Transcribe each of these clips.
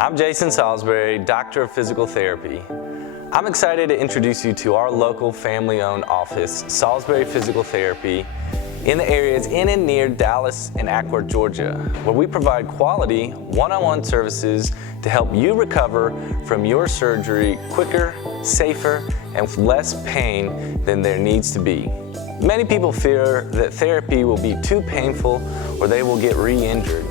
I'm Jason Salisbury, Doctor of Physical Therapy. I'm excited to introduce you to our local family-owned office, Salisbury Physical Therapy, in the areas in and near Dallas and Acworth, Georgia, where we provide quality one-on-one services to help you recover from your surgery quicker, safer, and with less pain than there needs to be. Many people fear that therapy will be too painful or they will get re-injured.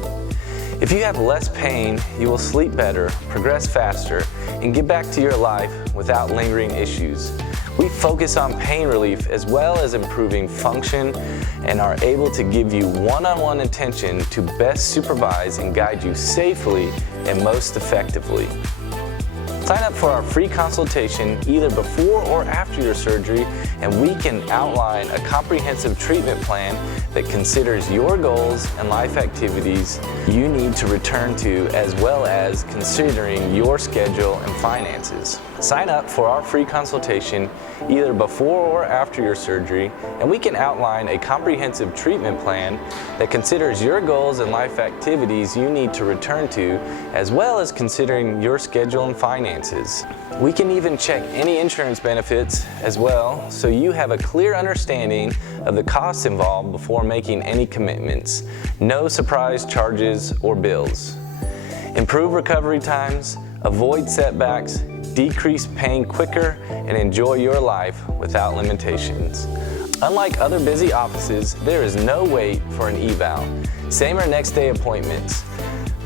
If you have less pain, you will sleep better, progress faster, and get back to your life without lingering issues. We focus on pain relief as well as improving function and are able to give you one-on-one attention to best supervise and guide you safely and most effectively. Sign up for our free consultation either before or after your surgery, and we can outline a comprehensive treatment plan that considers your goals and life activities you need to return to, as well as considering your schedule and finances. Sign up for our free consultation either before or after your surgery, and we can outline a comprehensive treatment plan that considers your goals and life activities you need to return to, as well as considering your schedule and finances. We can even check any insurance benefits as well, so you have a clear understanding of the costs involved before making any commitments. No surprise charges or bills. Improve recovery times, avoid setbacks, decrease pain quicker, and enjoy your life without limitations. Unlike other busy offices, there is no wait for an eval. Same or next day appointments.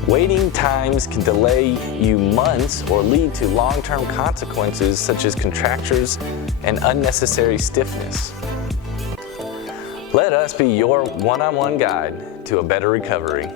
Waiting times can delay you months or lead to long-term consequences such as contractures and unnecessary stiffness. Let us be your one-on-one guide to a better recovery.